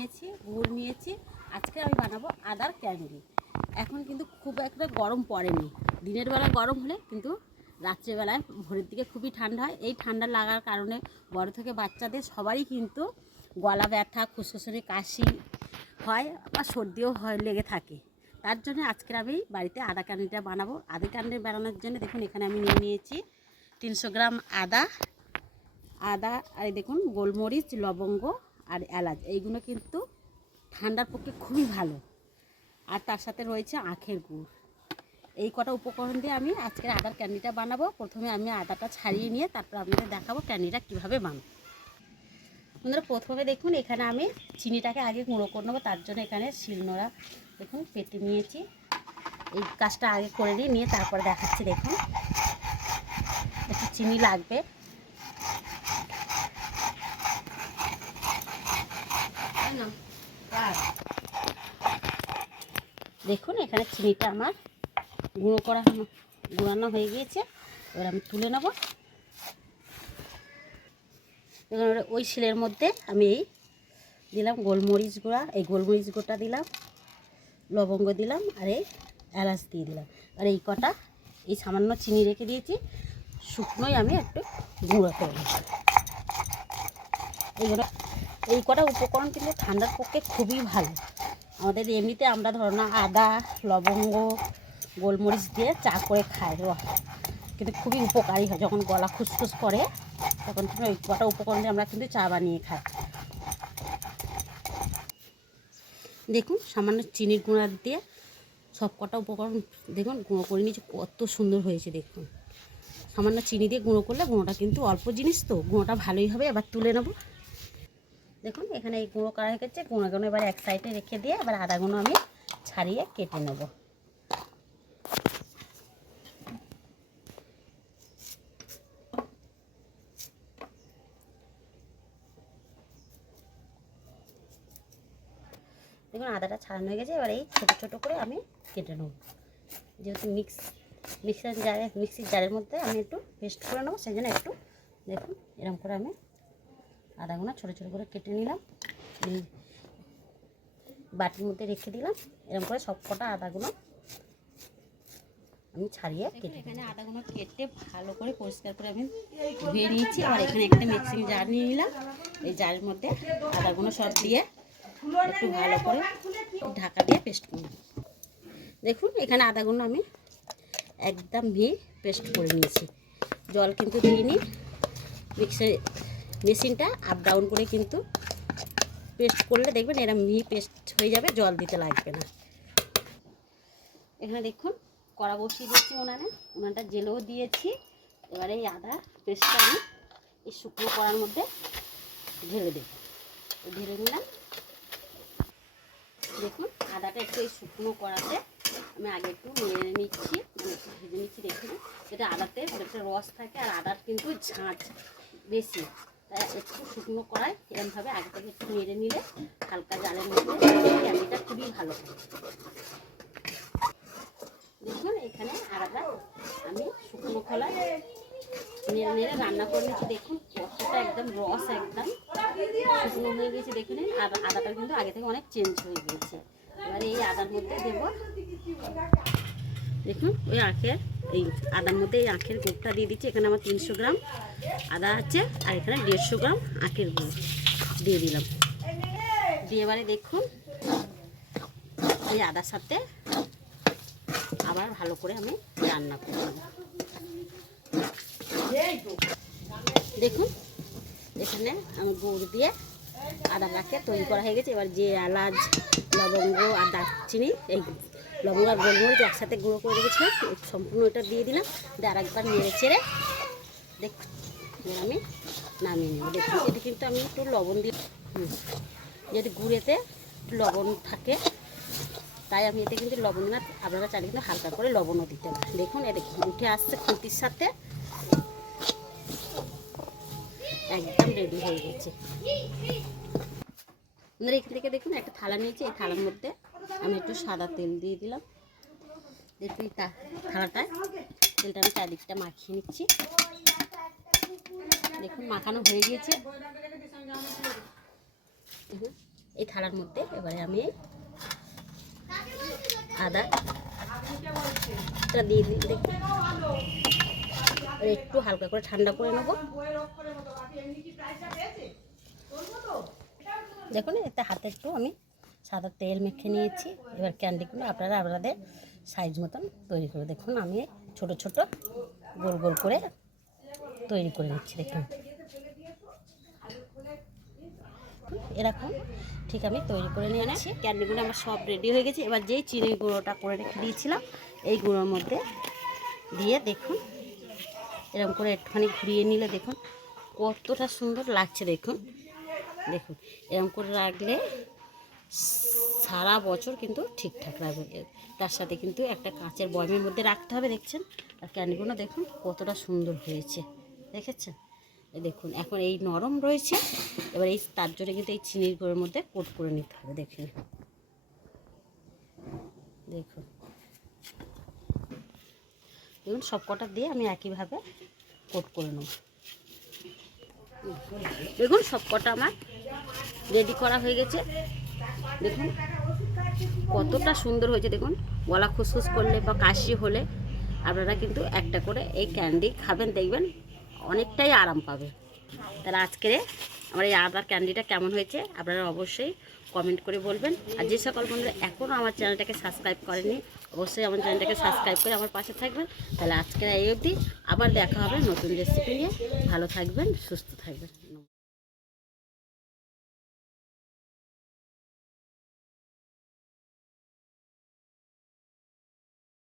নিয়েছি, গুড় নিয়েছি। আজকে আমি বানাবো আদার ক্যান্ডি এখন কিন্তু খুব একটা গরম পড়েনি। দিনের বেলা গরম হলে কিন্তু রাত্রেবেলায় ভোরের দিকে খুবই ঠান্ডা হয়। এই ঠান্ডা লাগার কারণে বড় থেকে বাচ্চাদের সবারই কিন্তু গলা ব্যথা, খুসখুসনি, কাশি হয় বা সর্দিও হয়, লেগে থাকে। তার জন্য আজকের আমি বাড়িতে আদা ক্যান্ডিটা বানাবো। আদা ক্যান্ডি বানানোর জন্য দেখুন, এখানে আমি নিয়ে নিয়েছি তিনশো গ্রাম আদা। আদা, আর দেখুন, গোলমরিচ, লবঙ্গ আর এলাচ, এইগুলো কিন্তু ঠান্ডার পক্ষে খুবই ভালো। আর তার সাথে রয়েছে আখের গুড়। এই কটা উপকরণ দিয়ে আমি আজকের আদার ক্যান্ডিটা বানাবো। প্রথমে আমি আদাটা ছাড়িয়ে নিয়ে তারপর আপনাদের দেখাবো ক্যান্ডিটা কীভাবে বানাবো। আপনারা প্রথমে দেখুন, এখানে আমি চিনিটাকে আগে গুঁড়ো করে নেব। তার জন্য এখানে শিলনোড়া, দেখুন, পেটে নিয়েছি। এই কাজটা আগে করে নিয়ে নিয়ে তারপরে দেখাচ্ছি, দেখুন। একটু চিনি লাগবে। দেখুন এখানে চিনিটা আমার গুঁড়ো করা গুঁড়ানো হয়ে গিয়েছে। এবার আমি তুলে নেব। এবার ওই শিলের মধ্যে আমি এই দিলাম গোলমরিচ গুঁড়া এই গোলমরিচ গুঁড়োটা দিলাম লবঙ্গ দিলাম আর এই এলাচ দিয়ে দিলাম। আর এই কটা এই সামান্য চিনি রেখে দিয়েছি শুকনোই আমি একটু গুঁড়ো করে এইগুলো এই কটা উপকরণ কিন্তু ঠান্ডার পক্ষে খুবই ভালো। আমাদের এমনিতে আমরা ধরো না আদা, লবঙ্গ, গোলমরিচ দিয়ে চা করে খাই কিন্তু খুবই উপকারী হয়। যখন গলা খুসখুস করে, তখন কিন্তু ওই কটা উপকরণ দিয়ে আমরা কিন্তু চা বানিয়ে খাই। দেখুন, সামান্য চিনির গুঁড়া দিয়ে সব কটা উপকরণ, দেখুন, গুঁড়ো করে নিয়েছি, কত সুন্দর হয়েছে, দেখুন। সামান্য চিনি দিয়ে গুঁড়ো করলে গুঁড়োটা কিন্তু অল্প জিনিস তো, গুঁড়োটা ভালোই হবে। এবার তুলে নেব। দেখুন, এখানে এই গুঁড়ো করা হয়ে গেছে। গুঁড়োগুলো এবার এক সাইডে রেখে দিয়ে এবার আদাগুলো আমি ছাড়িয়ে কেটে নেব। দেখুন, আদাটা ছাড়ানো হয়ে গেছে। এবার এই ছোটো ছোটো করে আমি কেটে নেব। যেহেতু মিক্স মিক্সার জারে মিক্সির জারের মধ্যে আমি একটু পেস্ট করে নেব, সেই জন্য একটু দেখুন এরকম করে আমি আদাগুলো ছোটো ছোটো করে কেটে নিলাম। এই বাটির মধ্যে রেখে দিলাম। এরকম করে সব কটা আদাগুলো আমি ছাড়িয়ে কেটে এখানে আদাগুলো কেটে ভালো করে পরিষ্কার করে আমি ধুয়ে নিয়েছি। আবার এখানে একটা মিক্সিং জার নিয়ে নিলাম। এই জারের মধ্যে আদাগুলো সব দিয়ে একটু ভালো করে ঢাকা দিয়ে পেস্ট করলাম দেখুন এখানে আদাগুলো আমি একদম মিহি পেস্ট করে নিয়েছি। জল কিন্তু দিইনি। মিক্সার মেশিনটা আপ ডাউন করে কিন্তু পেস্ট করলে দেখবেন এরা মিহি পেস্ট হয়ে যাবে, জল দিতে লাগবে না। এখানে দেখুন, কড়া বসিয়ে দিয়েছি উনানে। উনানটা জেলেও দিয়েছি। এবারে এই আদা পেস্টটা আমি এই শুকনো কড়ার মধ্যে ঢেলে দেব। ঢেলে নিলাম। দেখুন, আদাটা একটু এই শুকনো কড়াতে আমি আগে একটু নেড়ে নিচ্ছি, ভেজে নিচ্ছি দেখুন এটা আদাতে একটা রস থাকে, আর আদার কিন্তু ঝাঁঝ বেশি। একটু শুকনো করায় এরমভাবে আগে থেকে একটু নেড়ে নিলে হালকা জালের মধ্যে ক্যান্ডিটা খুবই ভালো দেখুন, এখানে আলাদা আমি শুকনো খোলায় নেড়ে নেড়ে রান্না করে নিচ্ছি। দেখুন, কতটা একদম রস একদম। শুকনো হয়ে গেছে দেখুন আর আদাটা কিন্তু আগে থেকে অনেক চেঞ্জ হয়ে গিয়েছে। এবারে এই আদার মধ্যে দেবো, দেখুন, ওই আখের এই আদার মধ্যে এই আখের গুড়টা দিয়ে দিচ্ছি। এখানে আমার তিনশো গ্রাম আদা আছে, আর এখানে দেড়শো গ্রাম আখের গুড় দিয়ে দিলাম। দিয়ে এবারে দেখুন, এই আদার সাথে আবার ভালো করে আমি রান্না করব। দেখুন, এখানে আমি গুড় দিয়ে আদা মাখে তৈরি করা হয়ে গেছে। এবার যে এলাচ, লবঙ্গ আর দারচিনি, এই লবঙ্গ আর গোলমরিচ একসাথে গুঁড়ো করে রেখেছিলাম সম্পূর্ণ এটা দিয়ে দিলাম। দিয়ে আর একবার নেড়ে চেড়ে দেখ আমি নামিয়ে নেব। দেখুন, এতে কিন্তু আমি একটু লবণ দিই যদি গুঁড়েতে লবণ থাকে, তাই আমি এতে কিন্তু লবণ না আপনারা চাইলে কিন্তু হালকা করে লবণও দিতে পারেন। দেখুন এটা উঠে আসছে খুঁটির সাথে। একদম রেডি হয়ে গেছে। আপনারা এখান থেকে দেখুন, একটা থালা নিয়েছি। এই থালার মধ্যে আমি একটু সাদা তেল দিয়ে দিলাম। একটু থালাটায়। তেলটা আমি চারদিকটা মাখিয়ে নিচ্ছি। দেখুন মাখানো হয়ে গিয়েছে। দেখুন, এই থালার মধ্যে এবারে আমি আদা এটা দিয়ে দিই দেখি এবার একটু হালকা করে ঠান্ডা করে নেব। দেখুন এতে হাতে একটু আমি সাদা তেল মেখে নিয়েছি। এবার ক্যান্ডিগুলো আপনারা আপনাদের সাইজ মতন তৈরি করে দেখুন। আমি ছোট ছোট গোল গোল করে তৈরি করে নিচ্ছি, দেখুন। এরকম ঠিক আমি তৈরি করে নিয়ে নিচ্ছি। ক্যান্ডিগুলো আমার সব রেডি হয়ে গেছে। এবার যেই চিনি গুঁড়োটা করে রেখে দিয়েছিলাম, এই গুঁড়োর মধ্যে দিয়ে দেখুন। এরকম করে একটুখানি ঘুরিয়ে নিলে দেখুন, কতটা সুন্দর লাগছে দেখুন। দেখুন, এরকম করে রাখলে সারা বছর কিন্তু ঠিকঠাক রাখবে। তার সাথে কিন্তু একটা কাঁচের বয়মের মধ্যে রাখতে হবে, দেখছেন? আর ক্যান্ডিগুলো দেখুন কতটা সুন্দর হয়েছে, দেখেছেন? দেখুন, এখন এই নরম রয়েছে, এবার এই তার জন্য কিন্তু এই চিনির গুঁড়োর মধ্যে কোট করে নিতে হবে, দেখুন। দেখুন। দেখুন, সব কটা দিয়ে আমি একইভাবে কোট করে নেব। দেখুন, সব কটা আমার রেডি করা হয়ে গেছে। দেখুন, কতটা সুন্দর হয়েছে, দেখুন। গলা খুসখুস করলে বা কাশি হলে আপনারা কিন্তু একটা করে এই ক্যান্ডি খাবেন, দেখবেন অনেকটাই আরাম পাবে। তাহলে আজকে আমার এই আদার ক্যান্ডিটা কেমন হয়েছে, আপনারা অবশ্যই কমেন্ট করে বলবেন। আর যে সকল বন্ধুরা এখনও আমার চ্যানেলটাকে সাবস্ক্রাইব করেনি, অবশ্যই আমার চ্যানেলটাকে সাবস্ক্রাইব করে আমার পাশে থাকবেন। তাহলে আজকের এই অবধি আবার দেখা হবে নতুন রেসিপি নিয়ে। ভালো থাকবেন, সুস্থ থাকবেন।